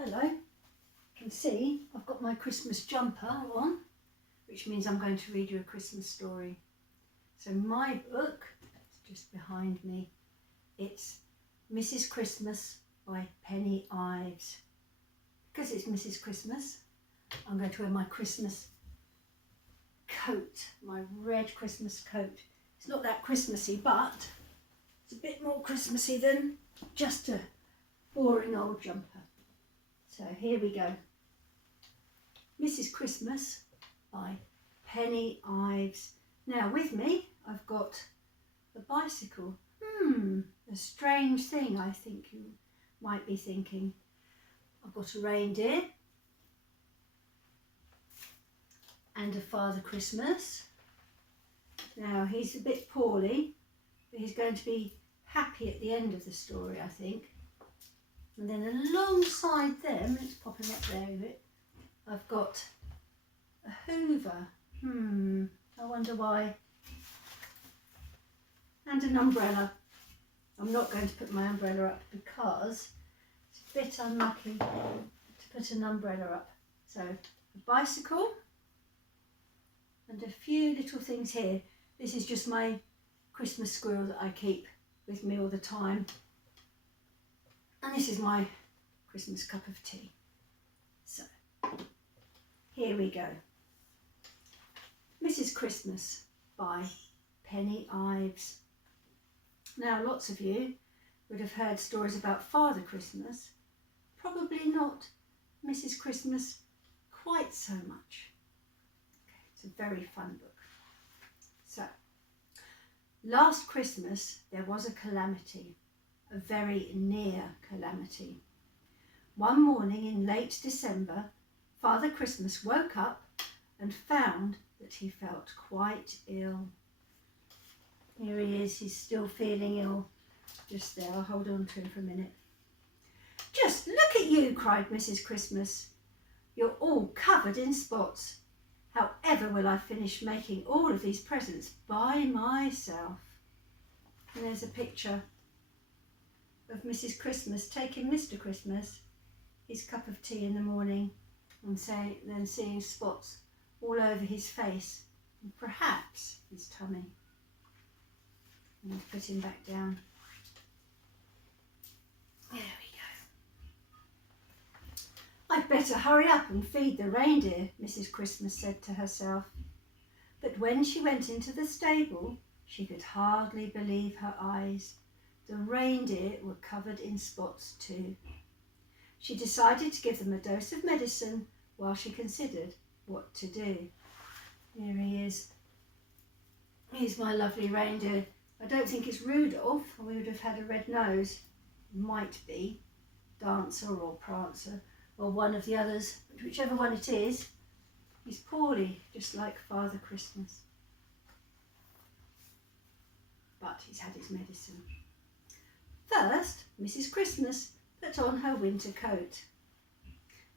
Hello, you can see I've got my Christmas jumper on, which means I'm going to read you a Christmas story. So my book is just behind me. It's Mrs. Christmas by Penny Ives. Because it's Mrs. Christmas, I'm going to wear my Christmas coat, my red Christmas coat. It's not that Christmassy, but it's a bit more Christmassy than just a boring old jumper. So here we go. Mrs. Christmas by Penny Ives. Now with me I've got a bicycle. A strange thing, I think you might be thinking. I've got a reindeer and a Father Christmas. Now he's a bit poorly, but he's going to be happy at the end of the story, I think. And then alongside them, let's pop him up there with it, I've got a Hoover. I wonder why. And an umbrella. I'm not going to put my umbrella up because it's a bit unlucky to put an umbrella up. So a bicycle and a few little things here. This is just my Christmas squirrel that I keep with me all the time. And this is my Christmas cup of tea. So, here we go. Mrs. Christmas by Penny Ives. Now, lots of you would have heard stories about Father Christmas. Probably not Mrs. Christmas quite so much. Okay, it's a very fun book. So, last Christmas there was a calamity. A very near calamity. One morning in late December, Father Christmas woke up and found that he felt quite ill. Here he is, he's still feeling ill. Just there, I'll hold on to him for a minute. Just look at you, cried Mrs. Christmas. You're all covered in spots. However will I finish making all of these presents by myself? And there's a picture of Mrs. Christmas taking Mr. Christmas his cup of tea in the morning and then seeing spots all over his face and perhaps his tummy. And I'll put him back down. There we go. I'd better hurry up and feed the reindeer, Mrs. Christmas said to herself. But when she went into the stable, she could hardly believe her eyes. The reindeer were covered in spots too. She decided to give them a dose of medicine while she considered what to do. Here he is. He's my lovely reindeer. I don't think it's Rudolph. We would have had a red nose. Might be Dancer or Prancer or one of the others. But whichever one it is, he's poorly, just like Father Christmas. But he's had his medicine. First, Mrs. Christmas put on her winter coat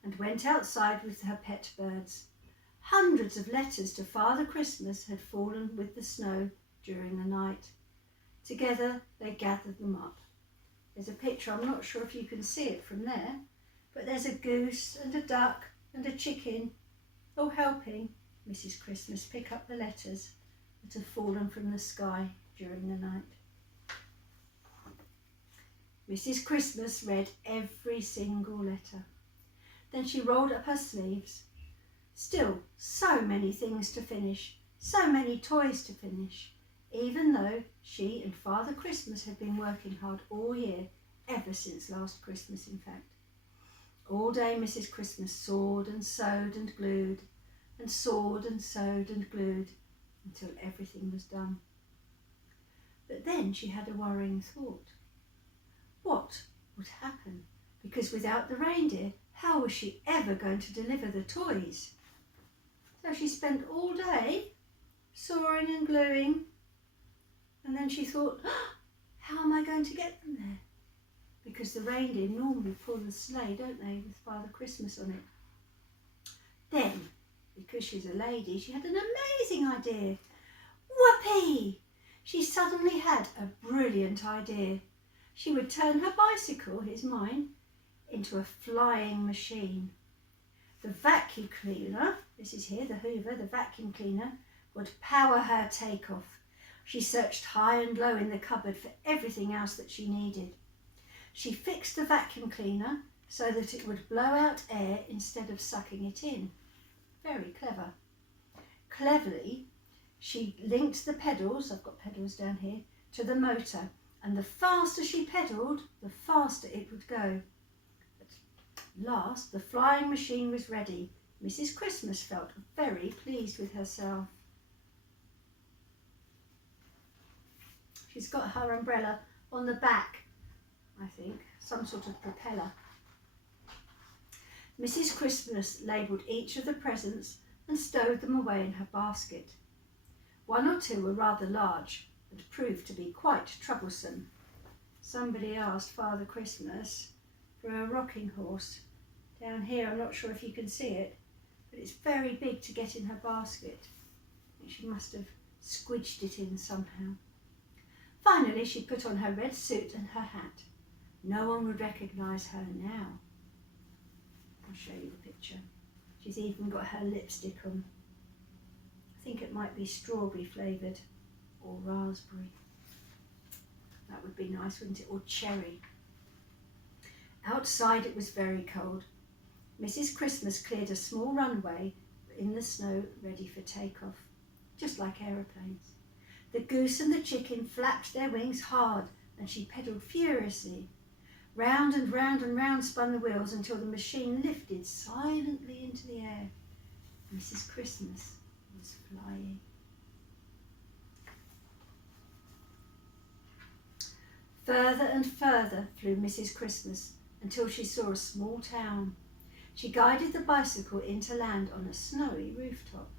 and went outside with her pet birds. Hundreds of letters to Father Christmas had fallen with the snow during the night. Together they gathered them up. There's a picture, I'm not sure if you can see it from there, but there's a goose and a duck and a chicken all helping Mrs. Christmas pick up the letters that have fallen from the sky during the night. Mrs. Christmas read every single letter. Then she rolled up her sleeves. Still, so many things to finish, so many toys to finish, even though she and Father Christmas had been working hard all year, ever since last Christmas, in fact. All day Mrs. Christmas sawed and sewed and glued, and sawed and sewed and glued, until everything was done. But then she had a worrying thought. What would happen? Because without the reindeer, how was she ever going to deliver the toys? So she spent all day sawing and gluing, and then she thought, how am I going to get them there? Because the reindeer normally pull the sleigh, don't they, with Father Christmas on it. Then, because she's a lady, she had an amazing idea. Whoopee! She suddenly had a brilliant idea. She would turn her bicycle, here's mine, into a flying machine. The vacuum cleaner, this is here, the Hoover, the vacuum cleaner, would power her takeoff. She searched high and low in the cupboard for everything else that she needed. She fixed the vacuum cleaner so that it would blow out air instead of sucking it in. Very clever. Cleverly, she linked the pedals, I've got pedals down here, to the motor, and the faster she pedalled, the faster it would go. At last, the flying machine was ready. Mrs. Christmas felt very pleased with herself. She's got her umbrella on the back, I think, some sort of propeller. Mrs. Christmas labelled each of the presents and stowed them away in her basket. One or two were rather large and proved to be quite troublesome. Somebody asked Father Christmas for a rocking horse. Down here, I'm not sure if you can see it, but it's very big to get in her basket. She must have squidged it in somehow. Finally, she put on her red suit and her hat. No one would recognise her now. I'll show you the picture. She's even got her lipstick on. I think it might be strawberry flavoured or raspberry. That would be nice, wouldn't it? Or cherry. Outside it was very cold. Mrs. Christmas cleared a small runway in the snow ready for takeoff, just like aeroplanes. The goose and the chicken flapped their wings hard and she pedalled furiously. Round and round and round spun the wheels until the machine lifted silently into the air. Mrs. Christmas was flying. Further and further flew Mrs. Christmas until she saw a small town. She guided the bicycle into land on a snowy rooftop.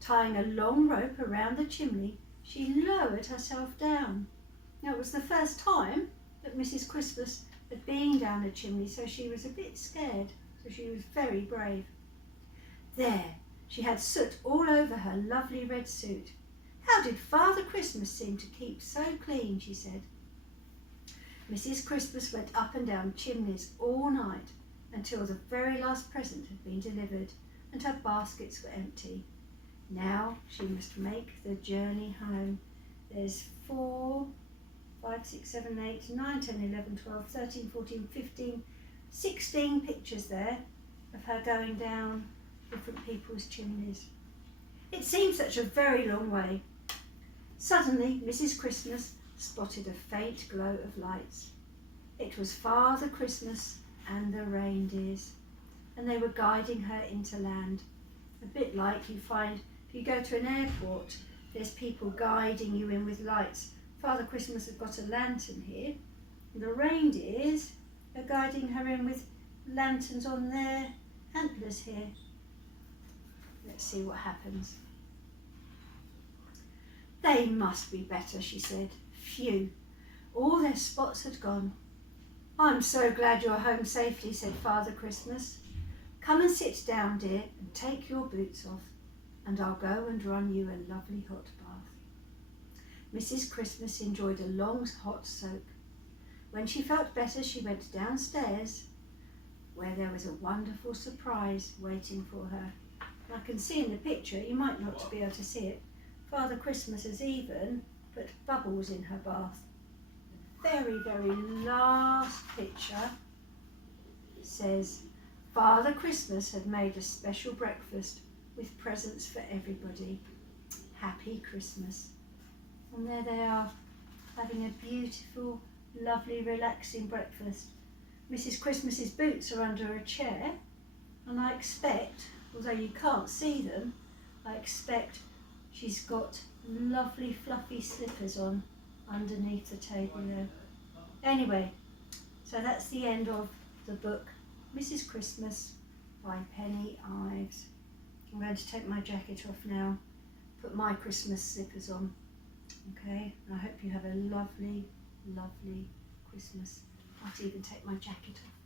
Tying a long rope around the chimney, she lowered herself down. Now, it was the first time that Mrs. Christmas had been down a chimney, so she was a bit scared, so she was very brave. There, she had soot all over her lovely red suit. How did Father Christmas seem to keep so clean, she said. Mrs. Christmas went up and down chimneys all night until the very last present had been delivered and her baskets were empty. Now she must make the journey home. There's 4, 5, 6, 7, 8, 9, 10, 11, 12, 13, 14, 15, 16 pictures there of her going down different people's chimneys. It seemed such a very long way. Suddenly, Mrs. Christmas spotted a faint glow of lights. It was Father Christmas and the reindeers, and they were guiding her into land. A bit like you find if you go to an airport, there's people guiding you in with lights. Father Christmas has got a lantern here. The reindeers are guiding her in with lanterns on their antlers here. Let's see what happens. They must be better, she said. Phew, all their spots had gone. I'm so glad you're home safely, said Father Christmas. Come and sit down, dear, and take your boots off, and I'll go and run you a lovely hot bath. Mrs. Christmas enjoyed a long hot soak. When she felt better, she went downstairs, where there was a wonderful surprise waiting for her. I can see in the picture, you might not be able to see it, Father Christmas has even put bubbles in her bath. The very, very last picture says, Father Christmas had made a special breakfast with presents for everybody. Happy Christmas. And there they are, having a beautiful, lovely, relaxing breakfast. Mrs. Christmas's boots are under a chair, and I expect, although you can't see them, I expect she's got lovely fluffy slippers on underneath the table there. Anyway, so that's the end of the book Mrs. Christmas by Penny Ives. I'm going to take my jacket off now, put my Christmas slippers on. Okay, I hope you have a lovely, lovely Christmas. I'll even take my jacket off.